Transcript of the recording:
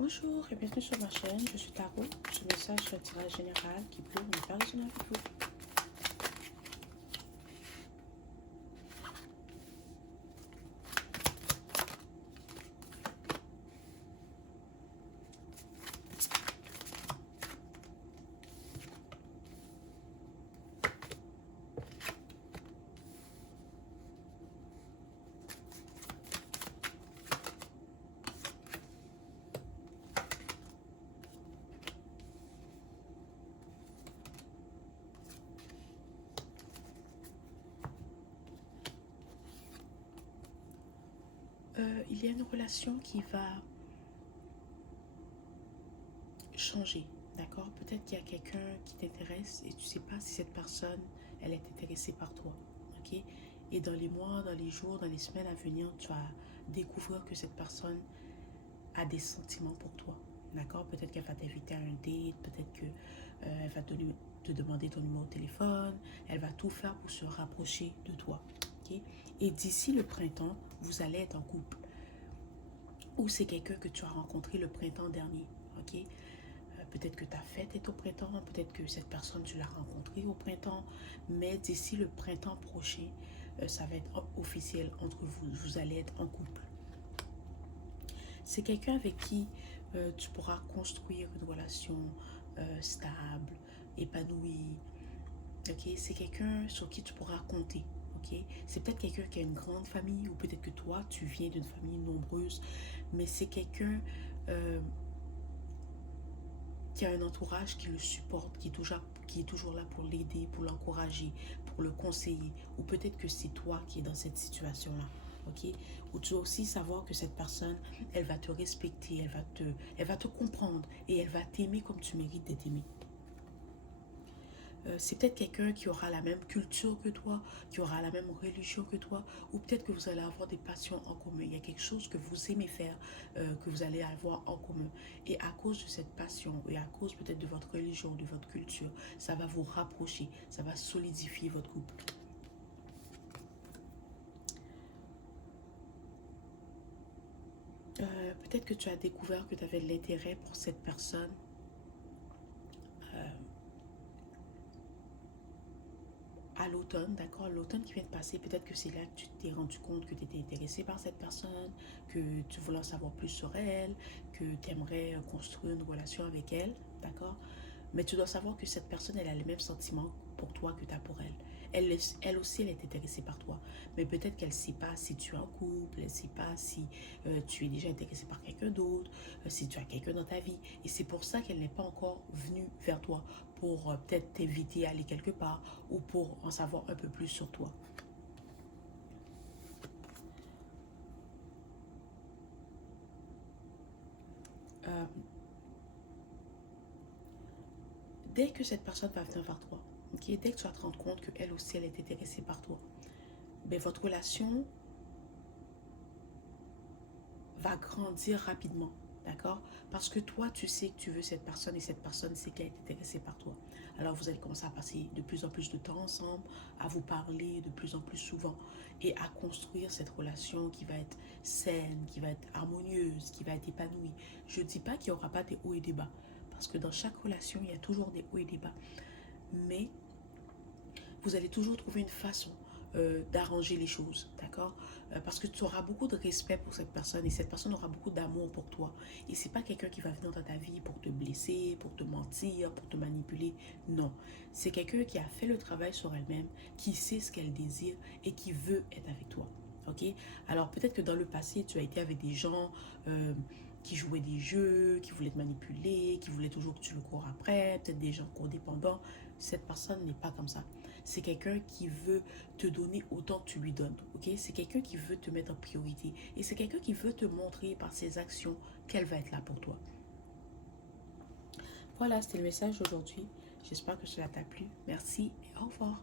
Bonjour et bienvenue sur ma chaîne, je suis Tarot. Ce message est un tirage général qui peut ne pas résonner avec vous. Il y a une relation qui va changer, d'accord? Peut-être qu'il y a quelqu'un qui t'intéresse et tu ne sais pas si cette personne, elle est intéressée par toi, ok? Et dans les mois, dans les jours, dans les semaines à venir, tu vas découvrir que cette personne a des sentiments pour toi, d'accord? Peut-être qu'elle va t'inviter à un date, peut-être qu'elle va te demander ton numéro de téléphone, elle va tout faire pour se rapprocher de toi, ok? Et d'ici le printemps, vous allez être en couple. Ou c'est quelqu'un que tu as rencontré le printemps dernier, ok? Peut-être que ta fête est au printemps, peut-être que cette personne, tu l'as rencontrée au printemps, mais d'ici le printemps prochain, ça va être officiel entre vous, vous allez être en couple. C'est quelqu'un avec qui tu pourras construire une relation stable, épanouie, ok? C'est quelqu'un sur qui tu pourras compter. Okay? C'est peut-être quelqu'un qui a une grande famille ou peut-être que toi, tu viens d'une famille nombreuse, mais c'est quelqu'un qui a un entourage qui le supporte, qui est toujours là pour l'aider, pour l'encourager, pour le conseiller. Ou peut-être que c'est toi qui es dans cette situation-là. Okay? Ou tu dois aussi savoir que cette personne, elle va te respecter, elle va te comprendre et elle va t'aimer comme tu mérites d'être aimé. C'est peut-être quelqu'un qui aura la même culture que toi, qui aura la même religion que toi, ou peut-être que vous allez avoir des passions en commun. Il y a quelque chose que vous aimez faire, que vous allez avoir en commun. Et à cause de cette passion, et à cause peut-être de votre religion, de votre culture, ça va vous rapprocher, ça va solidifier votre couple. Peut-être que tu as découvert que tu avais de l'intérêt pour cette personne. À l'automne, d'accord, l'automne qui vient de passer, peut-être que c'est là que tu t'es rendu compte que tu étais intéressé par cette personne, que tu voulais en savoir plus sur elle, que tu aimerais construire une relation avec elle, d'accord? Mais tu dois savoir que cette personne, elle a les mêmes sentiments pour toi que tu as pour elle. Elle aussi, elle est intéressée par toi. Mais peut-être qu'elle ne sait pas si tu es en couple, elle ne sait pas si tu es déjà intéressé par quelqu'un d'autre, si tu as quelqu'un dans ta vie. Et c'est pour ça qu'elle n'est pas encore venue vers toi pour peut-être t'inviter à aller quelque part ou pour en savoir un peu plus sur toi. Euh, Dès que cette personne va venir vers toi, okay, dès que tu vas te rendre compte qu'elle aussi, elle est intéressée par toi, ben, votre relation va grandir rapidement, d'accord? Parce que toi, tu sais que tu veux cette personne et cette personne sait qu'elle est intéressée par toi. Alors, vous allez commencer à passer de plus en plus de temps ensemble, à vous parler de plus en plus souvent et à construire cette relation qui va être saine, qui va être harmonieuse, qui va être épanouie. Je ne dis pas qu'il n'y aura pas des hauts et des bas, parce que dans chaque relation, il y a toujours des hauts et des bas. Mais vous allez toujours trouver une façon d'arranger les choses, d'accord? Parce que tu auras beaucoup de respect pour cette personne et cette personne aura beaucoup d'amour pour toi. Et c'est pas quelqu'un qui va venir dans ta vie pour te blesser, pour te mentir, pour te manipuler. Non, c'est quelqu'un qui a fait le travail sur elle-même, qui sait ce qu'elle désire et qui veut être avec toi. Ok? Alors peut-être que dans le passé, tu as été avec des gens qui jouaient des jeux, qui voulaient te manipuler, qui voulaient toujours que tu le cours après, peut-être des gens codépendants. Cette personne n'est pas comme ça. C'est quelqu'un qui veut te donner autant que tu lui donnes, ok? C'est quelqu'un qui veut te mettre en priorité. Et c'est quelqu'un qui veut te montrer par ses actions qu'elle va être là pour toi. Voilà, c'était le message d'aujourd'hui. J'espère que cela t'a plu. Merci et au revoir.